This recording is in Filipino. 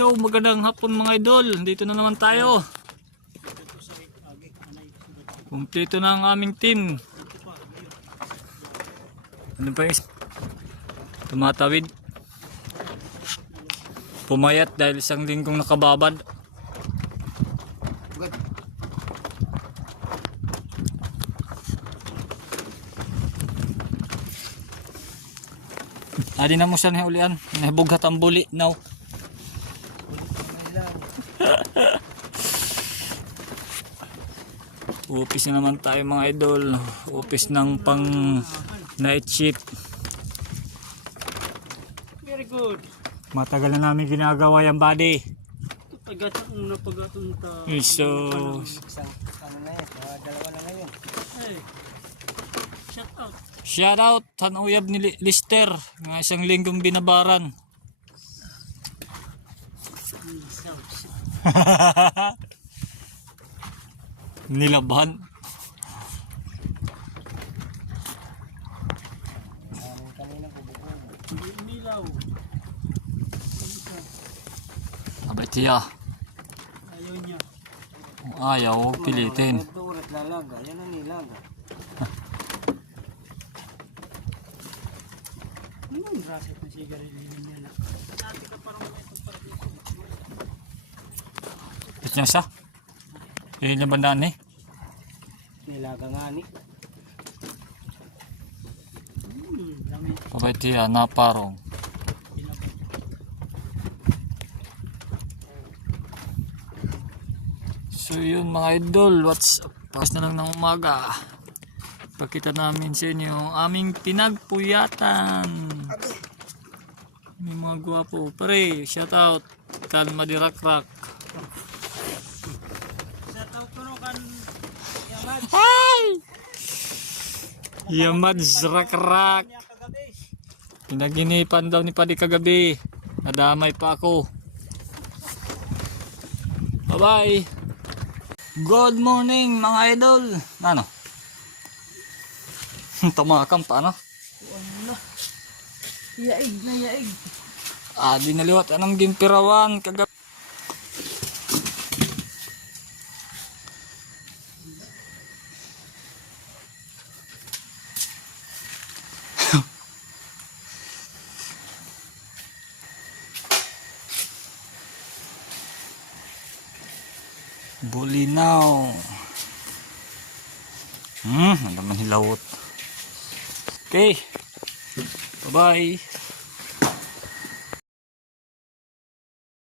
So magandang hapon mga idol, dito na naman tayo. Kumpleto na ang aming team. Ano pa yung tumatawid? Pumayat dahil isang linggong nakababad. Adi na mo siya nahulian, nabughat ang buli now. Upis na naman tayo mga idol. Upis ng pang night shift. Very good. Matagal na namin ginagawa yung body. Pagatong na pagatong ta. So, Ano na yan? Dalawa na ngayon. Hey. Shout out. shout out Tanuyab ni Lister. Nga isang linggong binabaran. Nilaban. Nilaw. Abay tiya. Ayaw niya. Ayaw, pilitin. Urat lalaga. Yan ang nilaga. Anong rasit na sigarilyo niya na? Dati ka parang may pagparadito. Ito niya siya. Yun yung bandaan eh. Nilaga nga ni. Dami. Abay tiya, naparong. So yun mga idol, what's up? Paus na lang ng umaga. Pakita namin sa inyo ang aming pinagpuyatan. May mga gwapo. Pare, shout out. Kalma di Rakrak. Shout out ko kan Yamad. Hi! Yamad Rakrak. Niya kagabi. Pinaginipan daw ni Padi kagabi. Nadamay pa ako. Bye bye. Good morning mga idol. Ano? Tumakam pa ano? Ano? Yaig na yaig. Di naliwat anong gimpirawan kagabi. Bulinaw. Ano naman hilawot. Okay. Bye-bye.